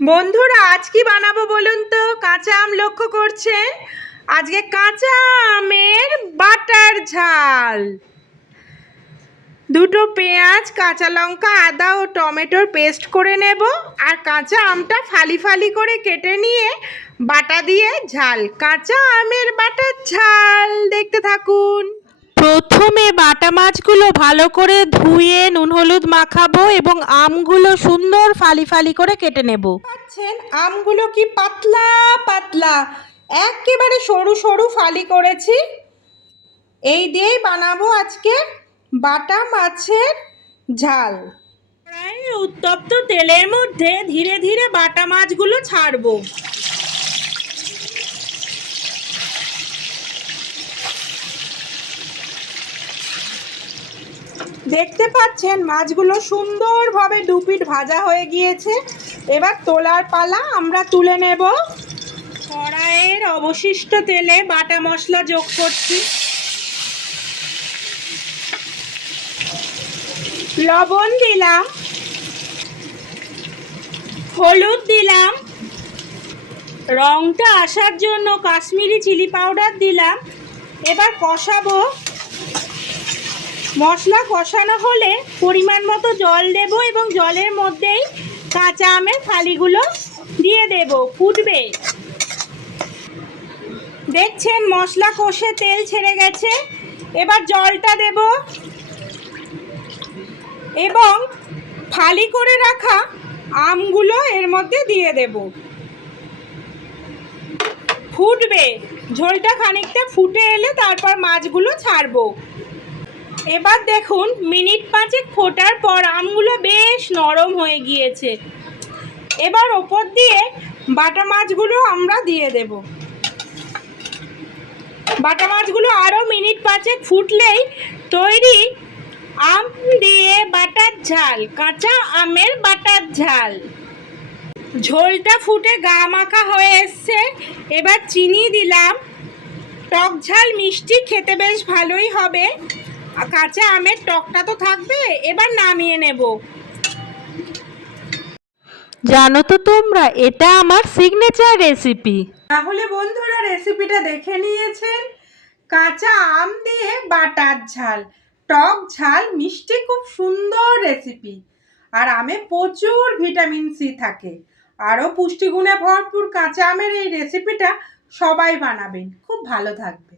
বন্ধুরা আজ কি বানাবো বলুন তো? কাঁচা আম লক্ষ্য করছেন? আজকে কাঁচা আমের বাটার ঝাল। দুটো পেঁয়াজ, কাঁচা লঙ্কা, আদা ও টমেটোর পেস্ট করে নেব। আর কাঁচা আমটা ফালি ফালি করে কেটে নিয়ে বাটা দিয়ে ঝাল। কাঁচা আমের বাটার ঝাল, দেখতে থাকুন। প্রথমে বাটা মাছগুলো ভালো করে ধুয়ে নুন হলুদ মাখাবো এবং আমগুলো সুন্দর ফালি ফালি করে কেটে নেব। পাচ্ছেন আমগুলো কি পাতলা পাতলা, একেবারে সরু সরু ফালি করেছি। এই দিয়েই বানাবো আজকে বাটা মাছের ঝাল। প্রায় উত্তপ্ত তেলের মধ্যে ধীরে ধীরে বাটা মাছগুলো ছাড়বো। দেখতে পাচ্ছেন মাছগুলো সুন্দরভাবে দুপিট ভাজা হয়ে গিয়েছে। এবার তোলার পালা, আমরা তুলে নেব। কড়াইয়ের অবশিষ্ট তেলে বাটা মশলা যোগ করছি। লবণ দিলাম, হলুদ দিলাম, রংটা আসার জন্য কাশ্মীরি চিলি পাউডার দিলাম। এবার কষাবো। মশলা কষানো হলে পরিমাণ মতো জল দেব এবং জলের মধ্যেই কাঁচা আমের ফালিগুলো দিয়ে দেব, ফুটবে। দেখছেন মশলা কষে তেল ছেড়ে গেছে। এবার জলটা দেব এবং ফালি করে রাখা আমগুলো এর মধ্যে দিয়ে দেব। ফুটবে, ঝোলটা খানিকটা ফুটে এলে তারপর মাছগুলো ছাড়বো। এবার দেখুন মিনিট পাঁচেক ফোটার পর আমগুলো বেশ নরম হয়ে গিয়েছে। এবার ওপর দিয়ে বাটা মাছগুলো আমরা দিয়ে দেব। বাটা মাছগুলো আরও মিনিট পাঁচেক ফুটলেই তৈরি আম দিয়ে বাটার ঝাল, কাঁচা আমের বাটার ঝাল। ঝোলটা ফুটে গা মাখা হয়ে এসছে। এবার চিনি দিলাম। টক ঝাল মিষ্টি খেতে বেশ ভালোই হবে। কাঁচা আমের টকটা তো থাকবে। এবার নামিয়ে নেব। জানো তো তোমরা, এটা আমার সিগনেচার রেসিপি। তাহলে বন্ধুরা রেসিপিটা দেখে নিয়েছেন। কাঁচা আম দিয়ে বাটার ঝাল, টক ঝাল মিষ্টি, খুব সুন্দর রেসিপি। আর আমে প্রচুর ভিটামিন সি থাকে। আরও পুষ্টিগুণে ভরপুর কাঁচা আমের এই রেসিপিটা সবাই বানাবেন, খুব ভালো থাকবে।